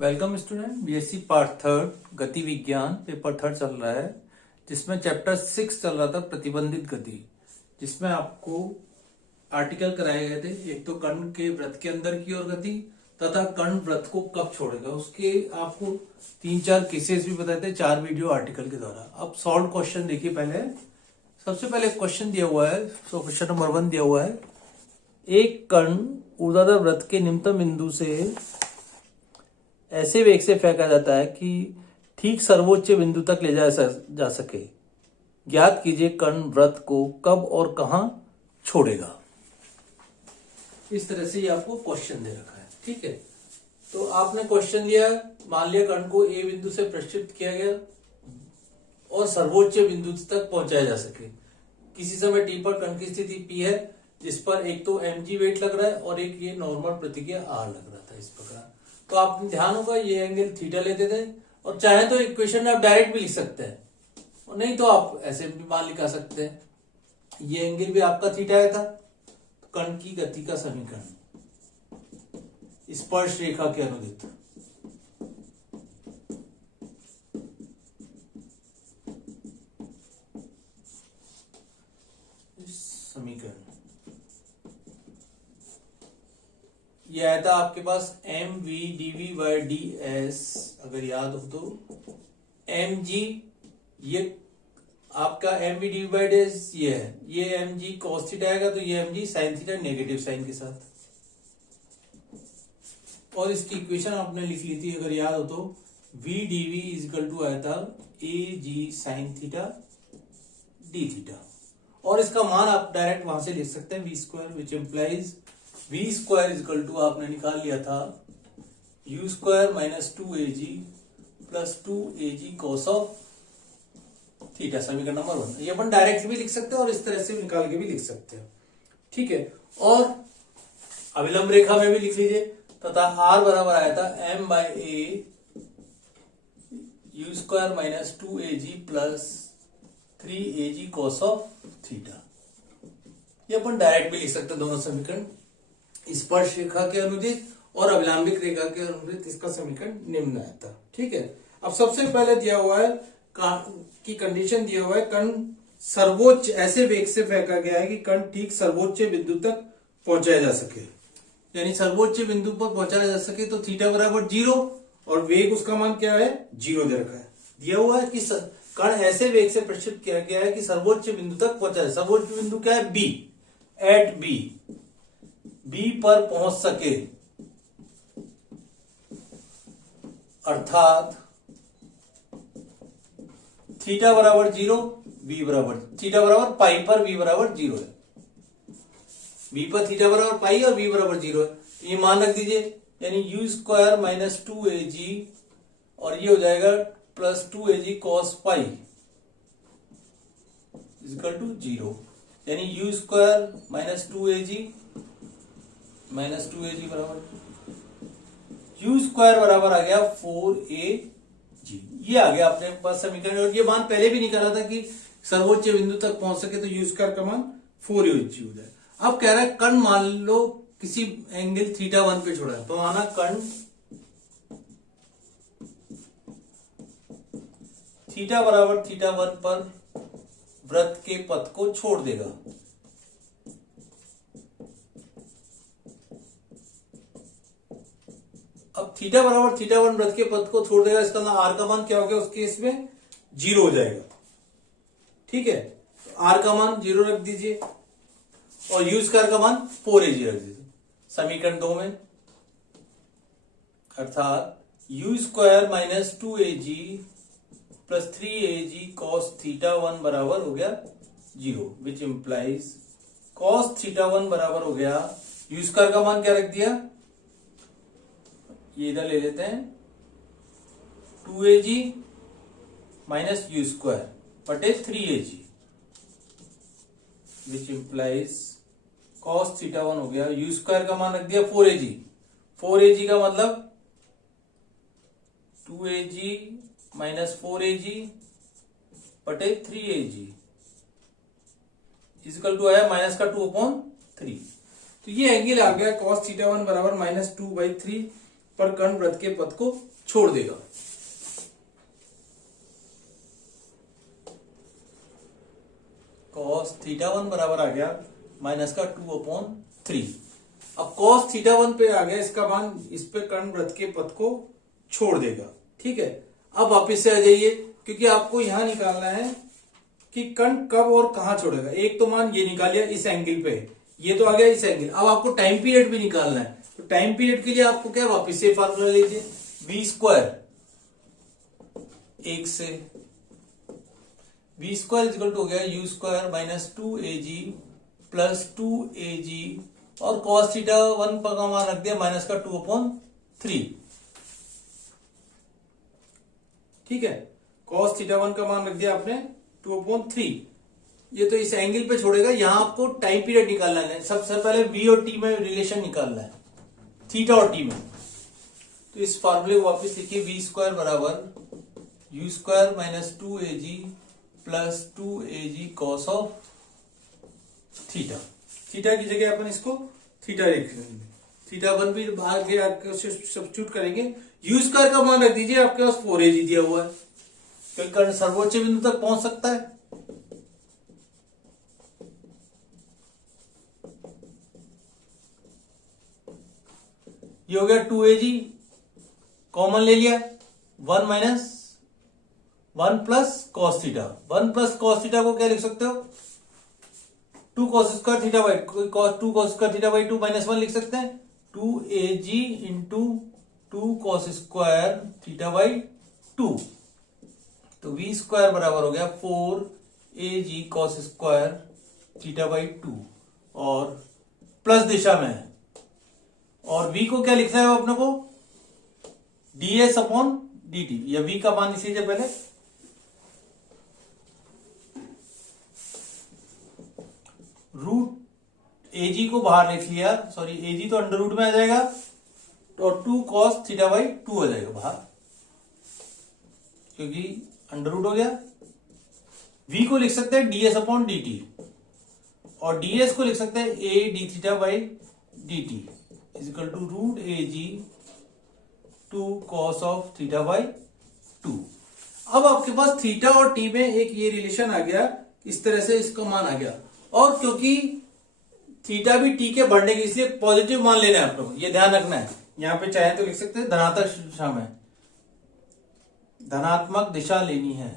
Welcome student. BSc part third गति विज्ञान paper third चल रहा है, जिसमें चैप्टर 6 चल रहा था प्रतिबंधित गति, जिसमें आपको आर्टिकल कराए गए थे। एक तो कण के वृत्त के अंदर की ओर गति तथा कण वृत्त को कब छोड़ेगा, उसके आपको 3-4 केसेस भी बताए थे 4 वीडियो आर्टिकल के द्वारा। अब सॉल्व क्वेश्चन देखिए। सबसे पहले क्वेश्चन दिया हुआ है, तो क्वेश्चन नंबर 1 दिया हुआ है। एक कण ऊर्ध्वाधर वृत्त के निम्नतम बिंदु से ऐसे वेग से फेंका जाता है कि ठीक सर्वोच्च बिंदु तक ले जा सके। ज्ञात कीजिए कण वृत्त को कब और कहां छोड़ेगा। इस तरह से ये आपको क्वेश्चन दे रखा है। ठीक है, तो आपने क्वेश्चन लिया, मान लिया कण को ए बिंदु से प्रक्षिप्त किया गया और सर्वोच्च बिंदु तक पहुंचाया जा सके। किसी समय टी पर कण की स्थिति पी है, जिस पर एक तो mg वेट लग रहा है और एक ये नॉर्मल प्रतिक्रिया आर लग रहा था। इस प्रकार तो आप ध्यान होगा ये एंगल थीटा लेते थे, और चाहे तो इक्वेशन में आप डायरेक्ट भी लिख सकते हैं, और नहीं तो आप ऐसे भी मान लिखा सकते हैं। ये एंगल भी आपका थीटा आया था। कण की गति का समीकरण स्पर्श रेखा के अनुदित समीकरण ये आया था आपके पास mv/dv/ds। अगर याद हो तो mg ये आपका mv/dv/ds ये है, ये mg cos थीटा आएगा, तो ये mg sin theta negative sine के साथ। और इसकी इक्वेशन आपने लिख ली थी, अगर याद हो तो vdv = आया था ag sin theta d theta. और इसका मान आप डायरेक्ट वहां से लिख सकते हैं v², विच इम्प्लाइज v² आपने निकाल लिया था u² - 2ag + 2ag cos of theta. समीकरण नंबर 1 ये अपन डायरेक्ट भी लिख सकते हैं और इस तरह से निकाल के भी लिख सकते हैं। ठीक है, और अविलंब रेखा में भी लिख लीजिए, तथा r बराबर आया था m/a u² - 2ag + 3ag cos of theta. ये अपन डायरेक्ट भी लिख सकते हैं दोनों समीकरण। स्पर्श रेखा के अनुदित और अविलंबिक रेखा के अनुदित इसका समीकरण निम्न आया था। ठीक है, अब सबसे पहले दिया हुआ है की कंडीशन दिया हुआ है, कण सर्वोच्च ऐसे वेग से फेंका गया है कि कण ठीक सर्वोच्च बिंदु तक पहुंचाया जा सके। यानी सर्वोच्च बिंदु पर पहुंचाया जा सके तो थीटा बराबर 0 और वेग उसका मान क्या है 0 दे रखा है। दिया हुआ है कि कण ऐसे वेग से प्रक्षिप्त किया गया है कि सर्वोच्च बिंदु तक पहुंचा है। सर्वोच्च बिंदु क्या है बी, एट बी पर पहुंच सके, अर्थात थीटा बराबर 0, बी बराबर थीटा बराबर पाई पर बी बराबर 0 है। बी पर थीटा बराबर पाई और बी बराबर 0 है, तो ये मान रख दीजिए। यानी u² - 2ag और ये हो जाएगा प्लस 2ag cos पाई = 0। यानी u² - 2ag बराबर u² बराबर आ गया 4ag। ये आ गया अपने पास समीकरण। और ये मान पहले भी निकाला था कि सर्वोच्च बिंदु तक पहुंच सके तो u² का मान 4ag हो जाए। अब कह रहा है कण मान लो किसी एंगल θ1 पे छोड़ा है, तो माना कण थीटा बराबर θ1 पर वृत्त के पथ को छोड़ देगा। अब थीटा बराबर θ1 वृत्त के पथ को छोड़ देगा, इसका आर का मान क्या हो गया उस केस में 0 हो जाएगा। ठीक है, तो आर का मान 0 रख दीजिए और u² का मान 4ag रख दीजिए समीकरण 2 में। अर्थात u² - 2ag + 3ag cos θ1 बराबर हो गया 0, विच इंप्लाइज cos θ1 बराबर हो गया, u² का मान क्या रख दिया, ये इधर ले लेते हैं 2ag - u² बटे 3ag, विच इंप्लाइज cos θ1 हो गया, u² का मान रख दिया 4ag। 4ag का मतलब 2ag - 4ag बटे 3ag = आया माइनस का 2/3। तो ये एंगल आ गया cos θ1 बराबर -2/3 पर कण वृत्त के पथ को छोड़ देगा। cos θ1 बराबर आ गया माइनस का 2/3। अब cos θ1 पे आ गया, इसका मान इस पे कण वृत्त के पथ को छोड़ देगा। ठीक है, अब वापिस से आ जाइए, क्योंकि आपको यहां निकालना है कि कण कब और कहां छोड़ेगा। एक तो मान ये निकालिए इस एंगल पे, ये तो आ गया इस एंगल। अब आपको टाइम पीरियड भी निकालना है, तो टाइम पीरियड के लिए आपको क्या वापिस से फार्मूला लीजिए, v², 1 से v² इक्वल टू हो गया u² minus 2ag plus 2ag, और cos θ1 का मान रख दिया माइनस का 2/3। ठीक है, cos θ1 का मान रख दिया आपने 2/3। ये तो इस एंगल पे छोड़ेगा। यहां आपको टाइम पीरियड निकालना है। सबसे पहले v और t में रिलेशन निकालना है, थीटा और t में। तो इस फार्मूले को वापस लिखिए, v² बराबर u² minus 2ag plus 2ag cos of theta. Theta की जगह अपन इसको थीटा लिख लेंगे, θ1 भी आगे आके सब्स्टिट्यूट करेंगे। u² का मान रख दीजिए, आपके पास 4ag दिया हुआ है, तो कर्ण सर्वोच्च बिंदु तक पहुंच सकता है। ये हो गया 2ag, कॉमन ले लिया, 1 minus 1 plus cos theta. 1 plus cos theta को क्या लिख सकते हो, 2 cos square theta by 2 cos square theta by 2 minus 1 लिख सकते हैं। 2ag into 2 cos square theta by 2, तो v² बराबर हो गया 4ag cos square theta by 2, और प्लस दिशा में है। और v को क्या लिखना है अपने को, ds अपॉन dt, या v का मान इसी से पहले रूट एजी को बाहर लिख लिया, सॉरी एजी तो अंडर रूट में आ जाएगा, और 2 cos थीटा बाई 2 आ जाएगा बाहर, क्योंकि अंडर रूट हो गया। v को लिख सकते हैं ds अपॉन dt, और ds को लिख सकते हैं a d theta by dt equal to root A G 2 cos of theta by 2। अब आपके पास थीटा और टी में एक ये रिलेशन आ गया, इस तरह से इसका मान आ गया। और क्योंकि थीटा भी टी के बढ़ने की, इसलिए पॉजिटिव मान लेना है आप लोग, ये ध्यान रखना है। यहां पे चाहे तो लिख सकते हैं धनात्मक दिशा में, धनात्मक दिशा लेनी है।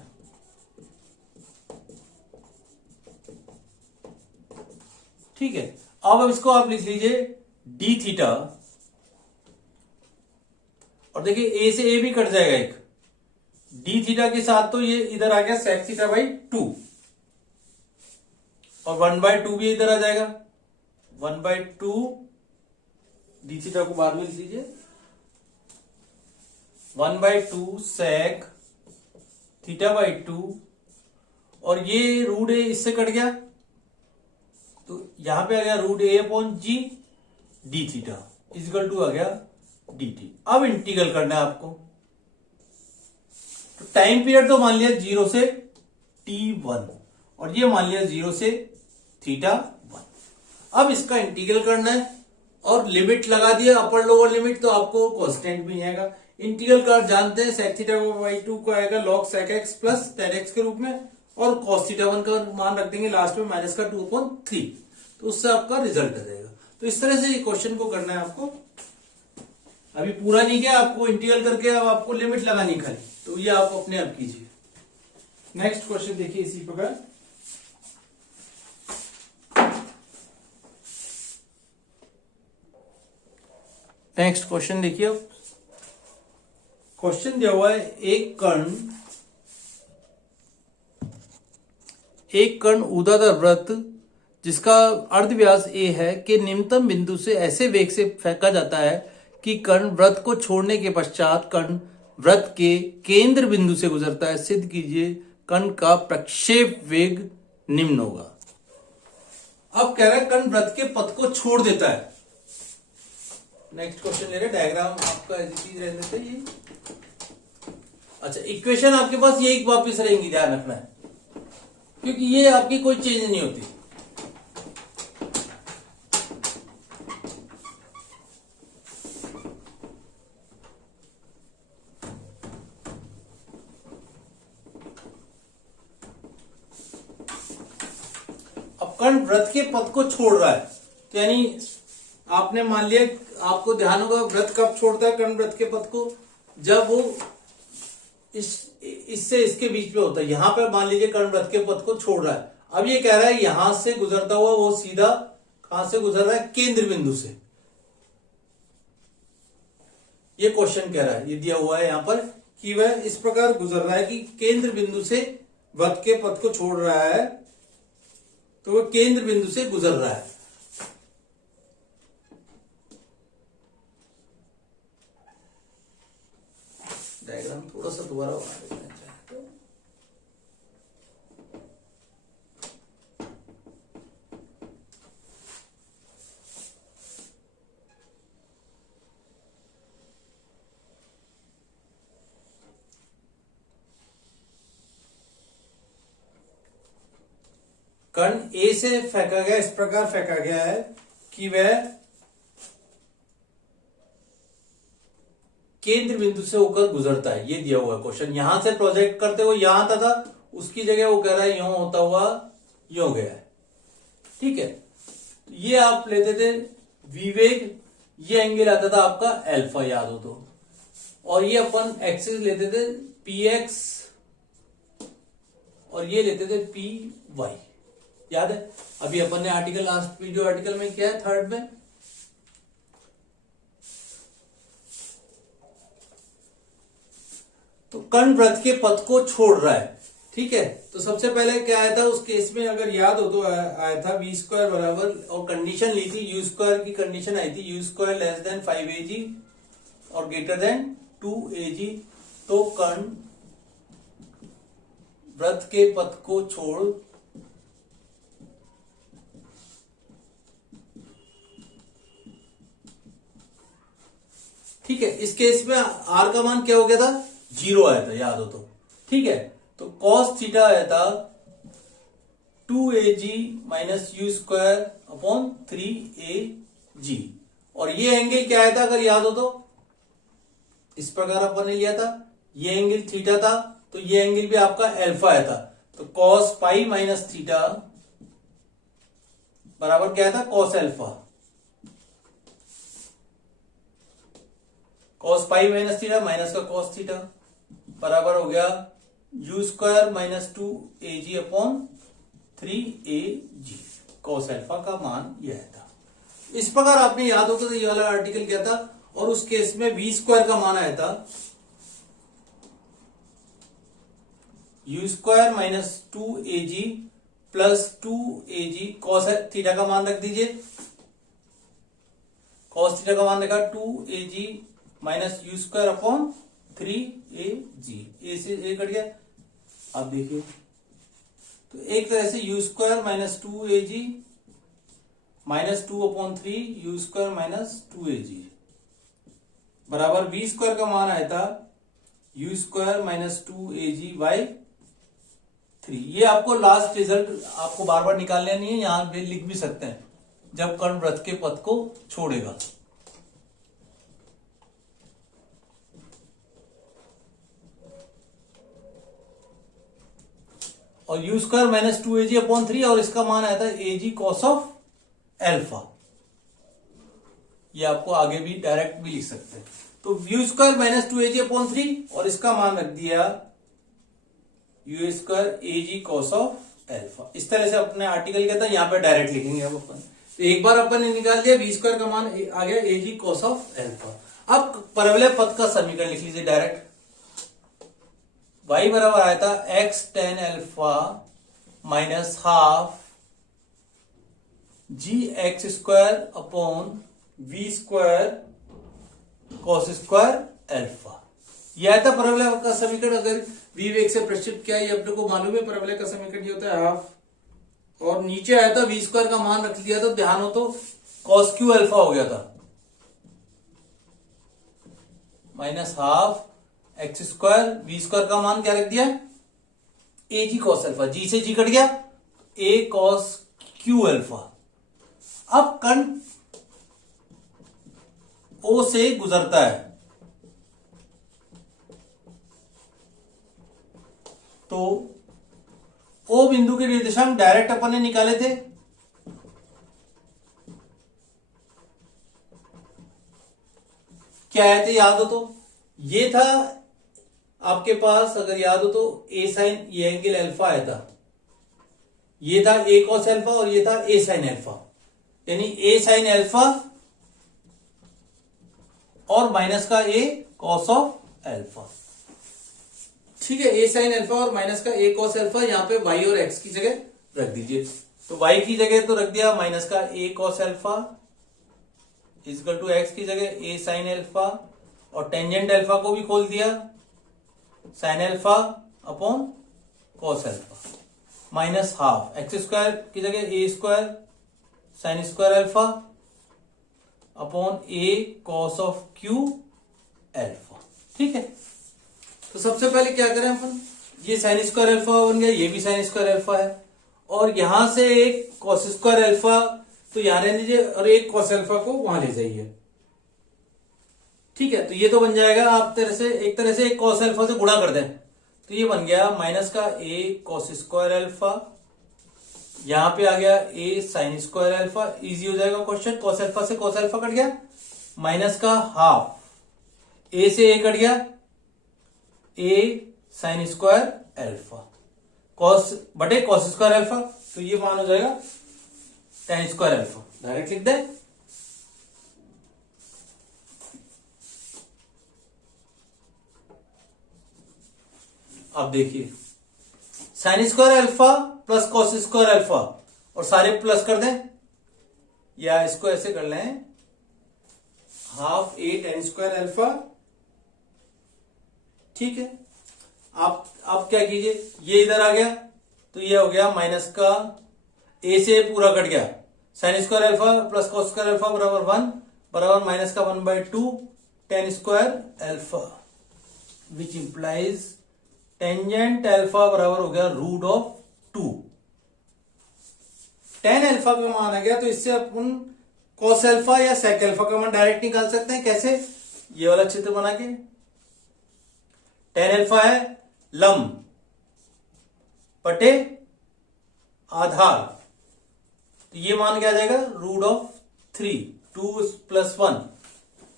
ठीक है, अब इसको आप लिख लीजिए डी थीटा, और देखिए ए से ए भी कट जाएगा एक, डी थीटा के साथ तो ये इधर आ गया सेक थीटा बाई 2, और 1/2 भी इधर आ जाएगा, 1/2 डी थीटा को बाहर में लिख लीजिए, 1/2 सेक थीटा बाई 2, और ये रूट ए इससे कट गया, तो यहां पे आ गया root A upon G D theta equal to आ गया डी टी। अब इंटीग्रल करना है आपको, तो टाइम पीरियड तो मान लिया 0 से t1, और ये मान लिया 0 से θ1। अब इसका इंटीग्रल करना है, और लिमिट लगा दिया अपर लोअर लिमिट, तो आपको कांस्टेंट भी नहीं आएगा। इंटीग्रल कर जानते हैं, सेक थीटा बाई 2 को आएगा log sec X plus tan X के रूप में, और cos θ1 का मान रख देंगे लास्ट में माइनस का 2/3, तो उससे आपका रिजल्ट आ जाएगा। तो इस तरह से ये क्वेश्चन को करना है आपको। अभी पूरा नहीं किया, आपको इंटीग्रल करके अब आपको लिमिट लगानी खाली, तो ये आप अपने आप कीजिए। नेक्स्ट क्वेश्चन देखिए इसी प्रकार, नेक्स्ट क्वेश्चन देखिए। अब क्वेश्चन दिया हुआ है, एक कण ऊर्ध्वाधर वृत्त जिसका अर्धव्यास a है के निम्नतम बिंदु से ऐसे वेग से फेंका जाता है कि कण वृत्त को छोड़ने के पश्चात कण वृत्त के केंद्र बिंदु से गुजरता है। सिद्ध कीजिए कण का प्रक्षेप वेग निम्न होगा। अब कह रहा है कण वृत्त के पथ को छोड़ देता है। नेक्स्ट क्वेश्चन ले रहे, डायग्राम आपका चीज रह देते ये। अच्छा, इक्वेशन आपके पास ये एक वापिस रहेंगी, ध्यान रखना है, क्योंकि ये आपकी कोई चेंज नहीं होती। कण वृत्त के पथ को छोड़ रहा है, तो यानी आपने मान लिया, आपको ध्यान होगा वृत्त कब छोड़ता है कण वृत्त के पथ को, जब वो इससे इसके बीच में होता है। यहां पर मान लीजिए कण वृत्त के पथ को छोड़ रहा है। अब ये कह रहा है यहां से गुजरता हुआ वो सीधा कहां से गुजर रहा है, केंद्र बिंदु से। ये क्वेश्चन कह रहा है, ये दिया हुआ है यहां पर कि वह इस प्रकार गुजर रहा है कि केंद्र बिंदु से वृत्त के पथ को छोड़ रहा है, तो वह केंद्र बिंदु से गुजर रहा है। डायग्राम थोड़ा सा दोबारा बना देते हैं चाहे तो। कण ए से फेंका गया, इस प्रकार फेंका गया है कि वह केंद्र बिंदु से होकर गुजरता है। ये दिया हुआ क्वेश्चन, यहां से प्रोजेक्ट करते हुए यहां आता था, उसकी जगह वो कह रहा है यूं होता हुआ यूं गया है। ठीक है, तो ये आप लेते थे विवेक, ये एंगल आता था आपका अल्फा, याद हो तो, और ये अपन एक्सिस लेते थे पी एक्स और ये लेते थे पी वाई, याद है। अभी अपन ने आर्टिकल, लास्ट वीडियो आर्टिकल में क्या है, थर्ड में, तो कण वृत्त के पथ को छोड़ रहा है। ठीक है, तो सबसे पहले क्या आया था उस केस में, अगर याद हो तो आया था वी स्क्वायर बराबर, और कंडीशन ली थी यू स्क्वायर की कंडीशन आई थी, you square less than 5 AG और ग्रेटर देन 2 AG। तो कण वृत्त के पथ को छोड़ ठीक है, इस केस में आर का मान क्या हो गया था, 0 आया था, याद हो तो। ठीक है, तो cos थीटा आया था 2AG minus you square upon 3AG, और ये एंगल क्या आया था अगर याद हो तो, इस प्रकार अपन ने लिया था, ये एंगल थीटा था, तो ये एंगल भी आपका अल्फा आया था। तो cos पाई माइनस थीटा बराबर क्या था, cos alpha. cos pi minus theta minus का cos थीटा बराबर हो गया you square minus 2AG upon 3AG। cos alpha का मान यह था। इस प्रकार आपने याद होता था ये वाला आर्टिकल क्या था, और उस केस में वी स्क्वायर का मान आया था you square minus 2AG plus 2AG, cos theta का मान रख दीजिए, cos थीटा का मान रखा 2AG minus you square upon 3AG, ए से ए कट गया। अब देखिए, तो एक तरह से you square minus 2AG minus 2 upon 3 you square minus 2AG बराबर बी स्क्वायर का मान आया था you square minus 2AG by 3। ये आपको लास्ट रिजल्ट आपको बार बार निकालना नहीं है, यहां पे लिख भी सकते हैं, जब कण वृत्त के पथ को छोड़ेगा। और you square minus 2AG upon 3, और इसका मान आया था AG कॉस ऑफ एल्फा। ये आपको आगे भी डायरेक्ट भी लिख सकते हैं। तो you square minus 2AG upon 3, और इसका मान रख दिया you square AG cos of alpha. इस तरह से अपने आर्टिकल क्या था, यहां पे डायरेक्ट लिखेंगे अब अपन। तो एक बार अपन ने निकाल लिया, वी स्क्वायर का मान आ गया AG कॉस ऑफ एल्फा। अब परवलय पथ का समीकरण लिख लीजिए डायरेक्ट। y बराबर आया था x tan alpha minus half G X square upon V square cos square alpha. यह आया था परवलय का समीकरण। अगर v वेग से प्रश्चित किया, ये अपने को मालूम है परवलय का समीकरण ये होता है हाफ, और नीचे आया था वी स्क्वायर का मान रख लिया था, ध्यान हो तो कॉस क्यू अल्फा हो गया था minus half X square, V square का मान क्या रख दिया ए जी कॉस अल्फा, जी से जी कट गया, ए कॉस क्यू अल्फा। अब कण ओ से गुजरता है, तो ओ बिंदु के निर्देशांक डायरेक्ट अपन ने निकाले थे, क्या आए थे याद हो तो, ये था आपके पास, अगर याद हो तो ए साइन, ये एंगल अल्फा आया था, ये था ए कॉस अल्फा और ये था ए साइन अल्फा, यानी ए साइन अल्फा और माइनस का ए कॉस ऑफ अल्फा। ठीक है, ए साइन अल्फा और माइनस का ए कॉस अल्फा, यहां पे वाई और एक्स की जगह रख दीजिए। तो वाई की जगह तो रख दिया माइनस का A cos alpha equal to X की जगह ए साइन अल्फा, और टेंजेंट अल्फा को भी खोल दिया sine alpha upon cos alpha, minus half X square की जगह A square sine square alpha upon A cos of Q alpha. ठीक है, तो सबसे पहले क्या करें अपन, ये साइन स्क्वायर अल्फा बन गया, ये भी साइन स्क्वायर अल्फा है, और यहां से एक कॉस स्क्वायर अल्फा तो यहां रहने दीजिए और एक कॉस अल्फा को वहां ले जाइए। ठीक है, तो ये तो बन जाएगा आप एक तरह से एक कॉस अल्फा से गुणा कर दें, तो ये बन गया माइनस का ए कॉस स्क्वायर अल्फा, यहां पे आ गया ए साइन स्क्वायर अल्फा, इजी हो जाएगा क्वेश्चन, कॉस अल्फा से कॉस अल्फा कट गया, माइनस का हाफ ए से ए कट गया, ए साइन स्क्वायर अल्फा कॉस बटे कॉस स्क्वायर अल्फा, तो ये मान हो जाएगा tan स्क्वायर अल्फा, डायरेक्ट लिख दें। अब देखिए sign square alpha plus cos square alpha, और सारे प्लस कर दें, या इसको ऐसे कर लें हाफ ए tan स्क्वायर अल्फा। ठीक है, आप क्या कीजिए, ये इधर आ गया तो ये हो गया माइनस का ए से पूरा कट गया, sign square alpha plus cos square alpha बराबर 1 बराबर माइनस का 1/2 tan square alpha, which implies tangent alpha बराबर हो गया रूट ऑफ 2। tan अल्फा का मान आ गया, तो इससे अपन कॉस अल्फा या सेक अल्फा का मान डायरेक्ट निकाल सकते हैं। कैसे, ये वाला चित्र बना के, tan अल्फा है लंब बटे आधार, तो ये मान क्या आ जाएगा रूट ऑफ 3 2 + 1,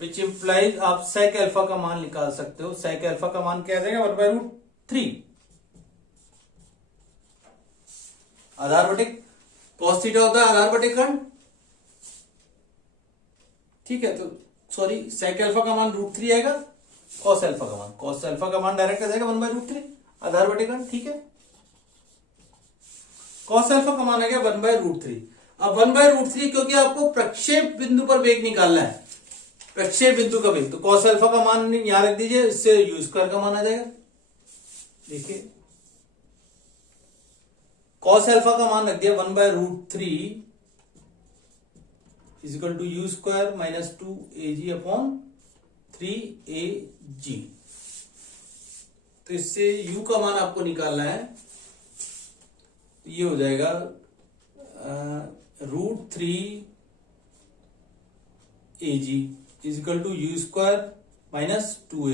विच इंप्लाइज आप सेक अल्फा का मान निकाल सकते हो। सेक अल्फा का मान क्या आ जाएगा 1/√3, आधार बटे कॉस थीटा होता है आधार बटे कर्ण। ठीक है, तो सॉरी सेक अल्फा का मान √3 आएगा, कॉस अल्फा का मान डायरेक्ट आ जाएगा 1/√3 आधार बटे कर्ण। ठीक है, कॉस अल्फा का मान आ गया 1/√3। अब 1/√3 क्योंकि आपको प्रक्षेप बिंदु पर वेग निकालना है, प्रक्षेप बिंदु का वेग, तो कॉस अल्फा का मान यहां रख दीजिए, इससे यू स्क्वायर का मान आ जाएगा। देखिए कॉस अल्फा का मान रख दिया 1/√3 equal to U square minus 2 upon 3 तो इससे u का मान आपको निकालना है, तो ये हो जाएगा √3 equal to U square minus 2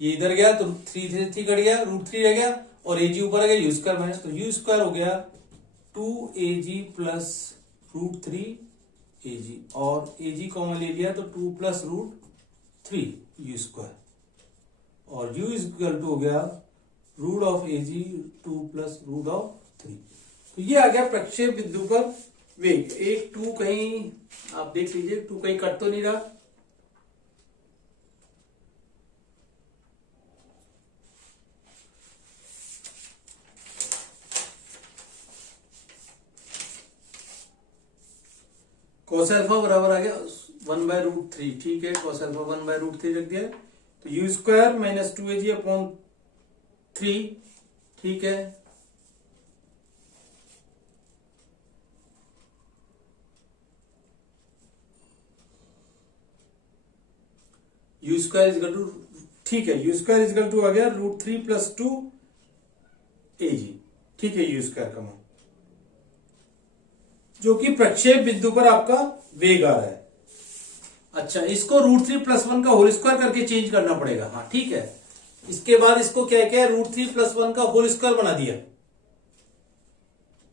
ये इधर गया तो 3 कट गया, √3 रह गया, और एजी ऊपर आ गया यू स्क्वायर माइनस, तो यू स्क्वायर हो गया 2 प्लस √3 और एजी कॉमन ले लिया तो 2 प्लस √3 यू स्क्वायर, और u इक्वल टू हो गया रूट ऑफ एजी 2 प्लस √3। तो ये आ गया प्रक्षेप बिंदु पर वेग। एक 2 कहीं आप देख लीजिए, 2 कहीं कट तो नहीं रहा। कॉस अल्फा बराबर आ गया 1/√3। ठीक है, कॉस अल्फा 1/√3 रख दिया, तो यू स्क्वायर माइनस 2 अपॉन 3। ठीक है, यू स्क्वायर इजकल टू, ठीक है, यू स्क्वायर इजकल टू आ गया √3 + 2 ठीक है, यू स्क्वायर का मान जो कि प्रक्षेप बिंदु पर आपका वेग आ रहा है। अच्छा, इसको √3 + 1 का होल स्क्वायर करके चेंज करना पड़ेगा। हाँ ठीक है, इसके बाद इसको क्या क्या √3 + 1 का होल स्क्वायर बना दिया,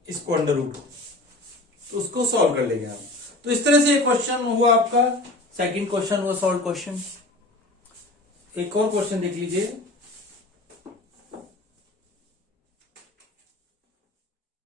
इसको √2, तो उसको सॉल्व कर लेंगे आप। तो इस तरह से क्वेश्चन हुआ आपका, सेकंड क्वेश्चन हुआ सॉल्व क्वेश्चन। एक और क्वेश्चन देख लीजिए।